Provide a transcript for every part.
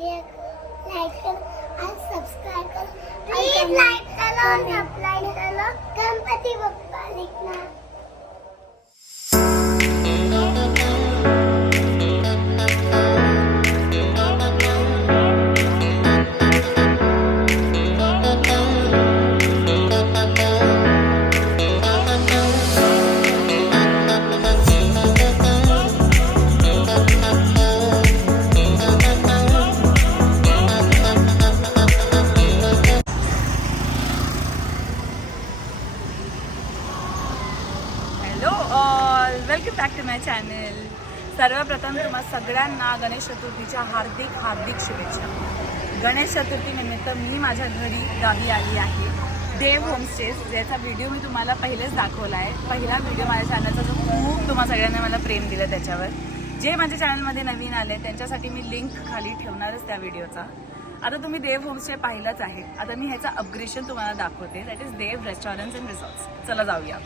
Share करो, like करो आणि सबस्क्राईब करो. प्लीज लाईक करो आणि अप्लाई करो. गणपती बाप्पा लिखना. Welcome back to my channel. सर्वप्रथम तुम्हा सगळ्यांना गणेश चतुर्थीच्या हार्दिक हार्दिक शुभेच्छा. गणेश चतुर्थीनिमित्त मी माझ्या घरी गावी आली आहे, देव होमस्टेज, ज्याचा व्हिडिओ मी तुम्हाला पहिलेच दाखवला आहे. पहिला व्हिडिओ माझ्या चॅनलचा जो खूप तुम्हा सगळ्यांना मला प्रेम दिलं त्याच्यावर. जे माझ्या चॅनलमध्ये नवीन आले त्यांच्यासाठी मी लिंक खाली ठेवणारच त्या व्हिडिओचा. आता तुम्ही देव होमस्टे पाहिलंच आहे. आता मी ह्याचा अपग्रेडेशन तुम्हाला दाखवते. That is Dev restaurants and resorts. चला जाऊया.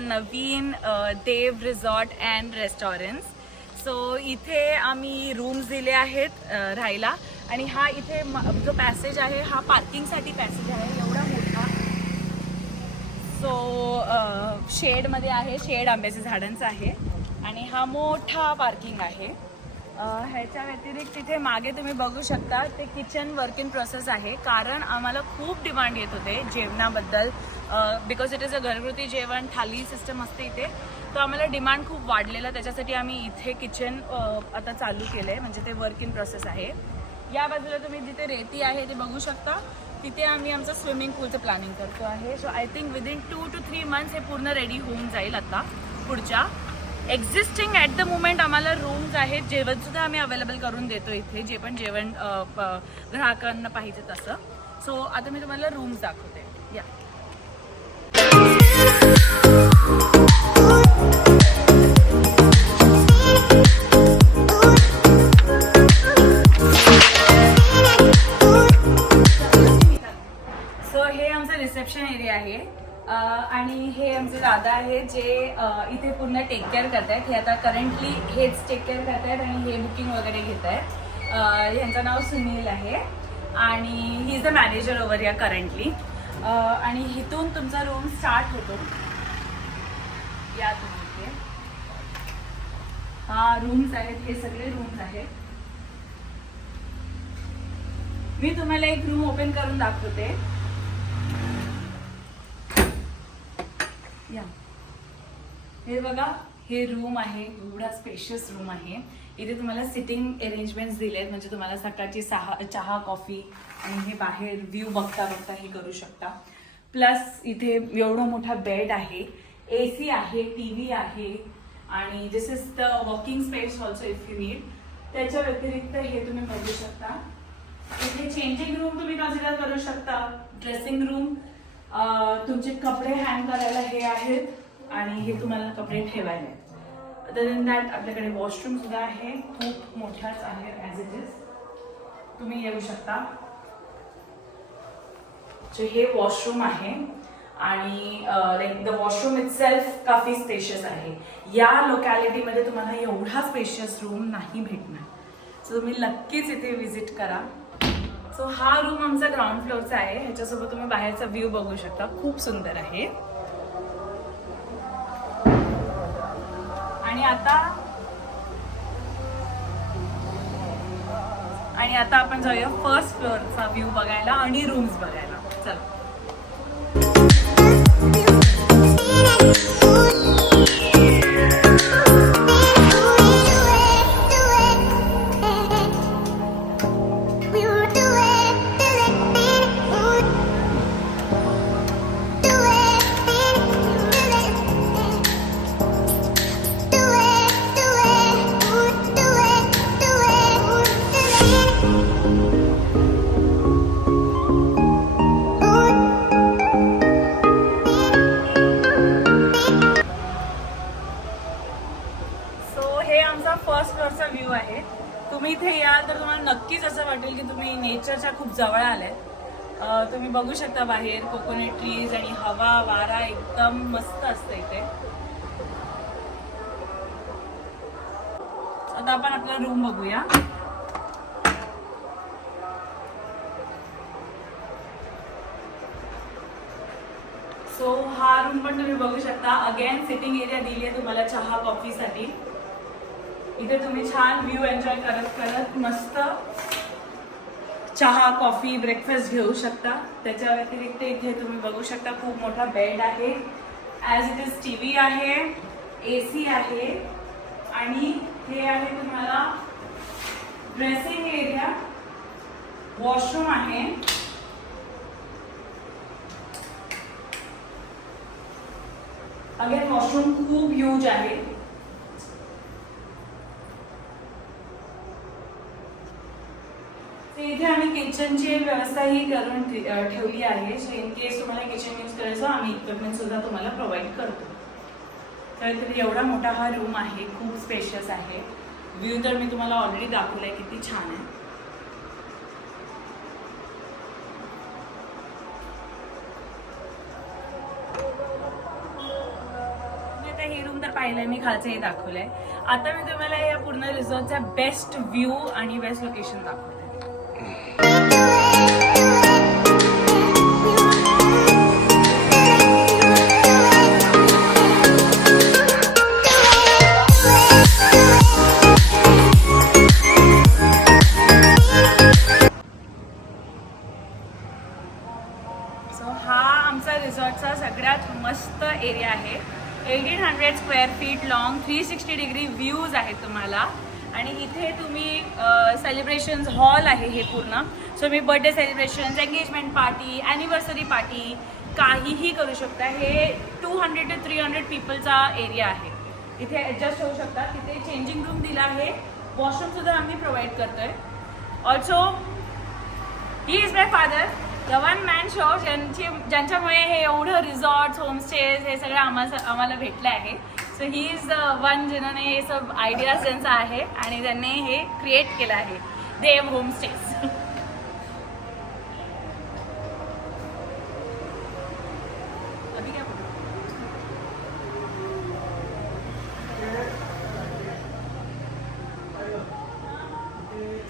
नवीन Dev resort and restaurants. So इथे आम्ही रूम्स दिले आहेत राहायला. आणि हा इथे जो पॅसेज आहे हा पार्किंगसाठी पॅसेज आहे, एवढा मोठा. सो शेडमध्ये आहे, शेड आंब्याच्या झाडांचं आहे आणि हा मोठा पार्किंग आहे. ह्याच्या व्यतिरिक्त तिथे मागे तुम्ही बघू शकता ते किचन वर्क इन प्रोसेस आहे, कारण आम्हाला खूप डिमांड येत होते जेवणाबद्दल. बिकॉज इट इज अ घरगुती जेवण, थाली सिस्टम असते इथे. तर आम्हाला डिमांड खूप वाढलेला, त्याच्यासाठी आम्ही इथे किचन आता चालू केलं आहे, म्हणजे ते वर्क इन प्रोसेस आहे. या बाजूला तुम्ही जिथे रेती आहे ते बघू शकता, तिथे आम्ही आमचं स्विमिंग पूलचं प्लॅनिंग करतो आहे. So I think within 2 to 3 months हे पूर्ण रेडी होऊन जाईल. आता पुढच्या एक्झिस्टिंग ॲट द मोमेंट आम्हाला रूम्स आहेत, जेवणसुद्धा आम्ही अवेलेबल करून देतो इथे, जे पण जेवण ग्राहकांना पाहिजे तसं. सो आता मी तुम्हाला रूम्स दाखवते. या सो हे आमचं रिसेप्शन एरिया आहे. आणि हे आमचे दादा आहेत जे इथे पूर्ण टेक केअर करत आहेत. हे आता करंटली हेच टेक केअर करत आहेत आणि हे बुकिंग वगैरे घेत आहेत. ह्यांचं नाव सुनील आहे आणि he is the manager over या करंटली. आणि इथून तुमचा रूम स्टार्ट होतो. या तुम्ही इथे हा रूम्स आहेत, हे सगळे रूम्स आहेत. मी तुम्हाला एक रूम ओपन करून दाखवते. या हे बघा, हे रूम आहे, एवढा स्पेशियस रूम आहे. इथे तुम्हाला सिटिंग अरेंजमेंट्स दिले आहेत, म्हणजे तुम्हाला सकाळची चहा कॉफी आणि हे बाहेर व्ह्यू बघता बघता हे करू शकता. प्लस इथे एवढा मोठा बेड आहे, AC आहे, TV आहे आणि this is the walking space also if you need. त्याच्या व्यतिरिक्त हे तुम्ही बघू शकता. इथे चेंजिंग रूम तुम्ही कन्सिडर करू शकता, ड्रेसिंग रूम, तुमचे कपडे हँग करायला हे आहेत आणि हे तुम्हाला कपडे ठेवायला आहेत. अदर दॅन दॅट आपल्याकडे वॉशरूम सुद्धा आहे, खूप मोठाच आहे ॲज इट इज. तुम्ही येऊ शकता. हे वॉशरूम आहे आणि like the washroom itself coffee spacious आहे. या लोकॅलिटीमध्ये तुम्हाला एवढा स्पेशियस रूम नाही भेटणार. सो तुम्ही नक्कीच इथे व्हिजिट करा. सो हा रूम आमचा ग्राउंड फ्लोअरचा आहे. ह्याच्यासोबत तुम्ही बाहेरचा व्ह्यू बघू शकता, खूप सुंदर आहे. आणि आता आपण जाऊया फर्स्ट फ्लोअरचा व्ह्यू बघायला आणि रूम्स बघायला. चला. Do it. फर्स्ट फ्लोअरचा व्ह्यू आहे. तुम्ही इथे याल तर तुम्हाला नक्कीच असं वाटेल की तुम्ही नेचरच्या खूप जवळ आलाय. तुम्ही बघू शकता बाहेर कोकोनट ट्रीज आणि हवा वारा एकदम मस्त असतं इथे. आता आपण आपला रूम बघूया. सो हा रूम पण तुम्ही बघू शकता. अगेन सिटिंग एरिया दिली आहे तुम्हाला चहा कॉफीसाठी. इथे तुम्ही छान व्ह्यू एन्जॉय करत करत मस्त चहा कॉफी ब्रेकफास्ट घेऊ शकता. त्याच्या व्यतिरिक्त इथे तुम्ही बघू शकता खूप मोठा बेड आहे. ॲज इट इज टीव्ही आहे, AC आहे आणि हे आहे तुम्हाला ड्रेसिंग एरिया, वॉशरूम आहे. अगेन वॉशरूम खूप ह्यूज आहे. इथे आम्ही किचनची व्यवस्था ही करून ठेवली आहे. सो इन केस तुम्हाला किचन यूज करायचं आम्ही इक्विपमेंट सुद्धा तुम्हाला प्रोव्हाइड करतो. तर एवढा मोठा हा रूम आहे, खूप स्पेशियस आहे. व्ह्यू तर मी तुम्हाला ऑलरेडी दाखवलाय किती छान आहे. हे रूम तर पाहिलंय मी, खालचं हे दाखवलंय. आता मी तुम्हाला या पूर्ण रिसॉर्टचा बेस्ट व्ह्यू आणि बेस्ट लोकेशन दाखवते. सो हा आमचा रिसॉर्टचा सगळ्यात मस्त एरिया आहे. 1800 square feet long, 360 degree views आहेत तुम्हाला. आणि इथे तुम्ही सेलिब्रेशन्स हॉल आहे हे पूर्ण. सो मी birthday celebrations, engagement party, anniversary party काहीही करू शकता. हे 200 ते 300 पीपलचा एरिया आहे. इथे ॲडजस्ट होऊ शकता. तिथे चेंजिंग रूम दिला आहे, वॉशरूम सुद्धा आम्ही प्रोव्हाइड करतोय. Also he is my father, the one man show, ज्यांच्यामुळे हे एवढं रिसॉर्ट्स, होमस्टेज हे सगळं आम्हाला भेटलं आहे. So he is the one जिन्होंने हे सब आयडियाज त्यांचा आहे आणि त्यांनी हे क्रिएट केलं आहे, देव होमस्टेज.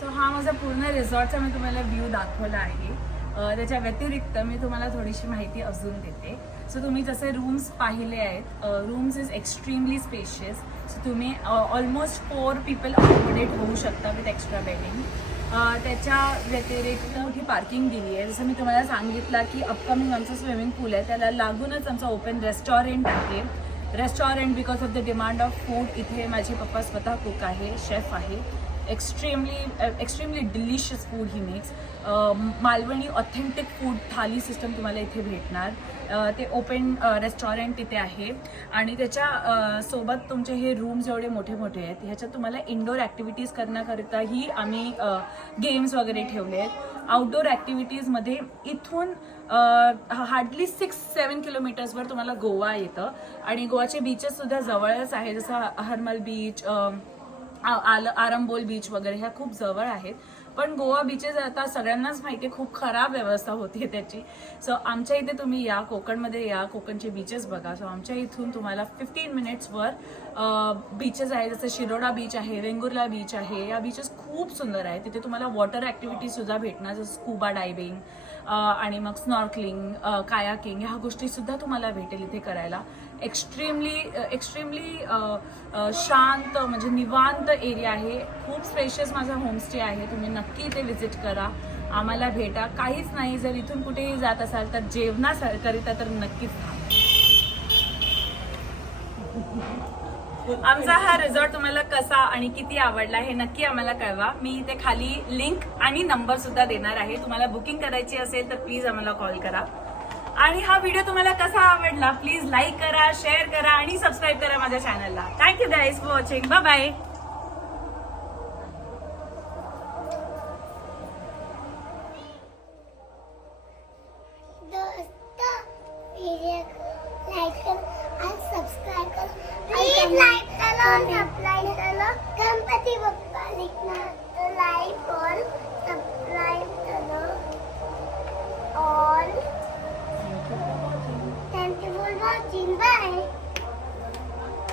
सो हा माझा पूर्ण रिसॉर्टचा मी तुम्हाला व्ह्यू दाखवला आहे. त्याच्या व्यतिरिक्त मी तुम्हाला थोडीशी माहिती अजून देते. सो तुम्ही जसे रूम्स पाहिले आहेत, rooms is extremely spacious. So तुम्ही ऑलमोस्ट 4 पीपल अकोमोडेट होऊ शकता विथ एक्स्ट्रा बेडिंग. त्याच्या व्यतिरिक्त मोठी पार्किंग दिली आहे. जसं मी तुम्हाला सांगितलं की अपकमिंग आमचं स्विमिंग पूल आहे, त्याला लागूनच आमचा ओपन रेस्टॉरंट आहे. Restaurant because of the demand of food. इथे माझे पप्पा स्वतः कुक आहे, शेफ आहे. Extremely delicious food he makes. Malvani authentic food thali system तुम्हाला इथे भेटणार. ते ओपन रेस्टॉरंट तिथे आहे आणि त्याच्या सोबत तुमचे हे रूम्स एवढे मोठे मोठे आहेत. ह्याच्यात तुम्हाला इंडोर ॲक्टिव्हिटीज करण्याकरिताही आम्ही गेम्स वगैरे ठेवले आहेत. आउटडोर ॲक्टिव्हिटीजमध्ये इथून हार्डली 6-7 किलोमीटर्सवर तुम्हाला गोवा येतं आणि गोवाचे बीचेससुद्धा जवळच आहे. जसं हरमल बीच, आरंबोल बीच वगैरे ह्या खूप जवळ आहेत. पण गोवा बीचेस आता सगळ्यांनाच माहिती आहे खूप खराब व्यवस्था होती त्याची. सो आमच्या इथे तुम्ही या, कोकणमध्ये या, कोकणचे बीचेस बघा. सो आमच्या इथून तुम्हाला 15 मिनिट्सवर बीचेस आहे. जसं शिरोडा बीच आहे, वेंगुर्ला बीच आहे. या बीचेस खूप सुंदर आहे. तिथे तुम्हाला वॉटर ॲक्टिव्हिटीजसुद्धा भेटणार, जसं स्कूबा डायव्हिंग आणि मग स्नॉर्कलिंग, कायाकिंग ह्या गोष्टीसुद्धा तुम्हाला भेटेल इथे करायला. एक्स्ट्रीमली शांत म्हणजे निवांत एरिया आहे. खूप स्पेशियस माझा होमस्टे आहे. तुम्ही नक्की इथे व्हिजिट करा, आम्हाला भेटा. काहीच नाही, जर इथून कुठेही जात असाल तर जेवणाकरिता तर नक्कीच. आमचा हा रिसॉर्ट तुम्हाला कसा आणि किती आवडला हे नक्की आम्हाला कळवा. मी इथे खाली लिंक आणि नंबर सुद्धा देणार आहे. तुम्हाला बुकिंग करायची असेल तर प्लीज आम्हाला कॉल करा. आणि हा व्हिडिओ तुम्हाला कसा आवडला प्लीज लाईक करा, शेअर करा आणि सबस्क्राईब करा माझ्या चॅनलला. Thank you guys for watching. Bye bye. Video like करा आणि सबस्क्राईब करा. प्लीज लाईक करा. करो सबस्क्राईब करो गणपती बाप्पा लिखना तो लाईक और सबस्क्राईब